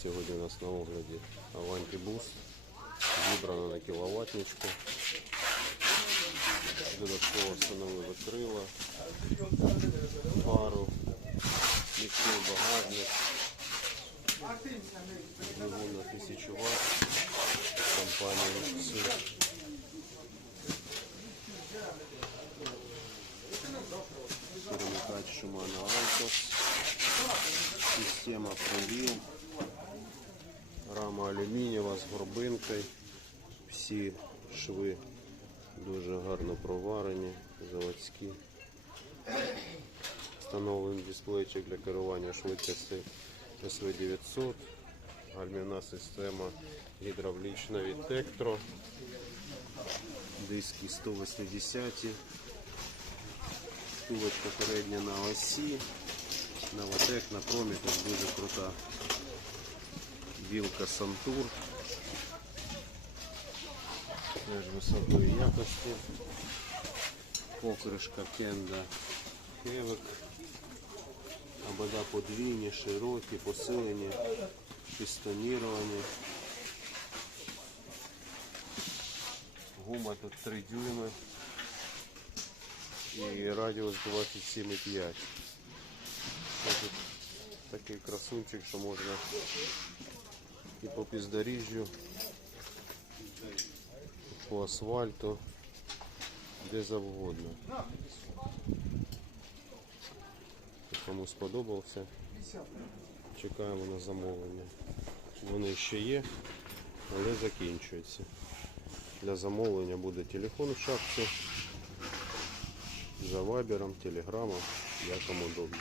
Сьогодні у нас на огляді Avanti Boost. Зібрано на кіловатничку. Додатково встановили крила, пару, міцний багажник, двигун на 1000 Вт, компанія Xi. Перемикач Shimano Altos, система Preview, Рама алюмінієва з горбинкою, всі шви дуже гарно проварені, заводські. Встановлений дисплейчик для керування швидкості SV900, гальмівна система гідравлічна від Tektro, диски 180 Втулочка передня на осі, на промі, тут дуже крута вілка Сантур. Теж високої якості. Покришка Кенда Хевик. Обода подвійні, широкі, посилені, пістоніровані. Гума тут 3 дюйми і радіус 27,5. Такий красунчик, що можна і по бездоріжжю, і по асфальту, де завгодно. Кому сподобався, чекаємо на замовлення. Вони ще є, але закінчуються. Для замовлення буде телефон в шапці за вайбером, телеграмом, як вам удобно.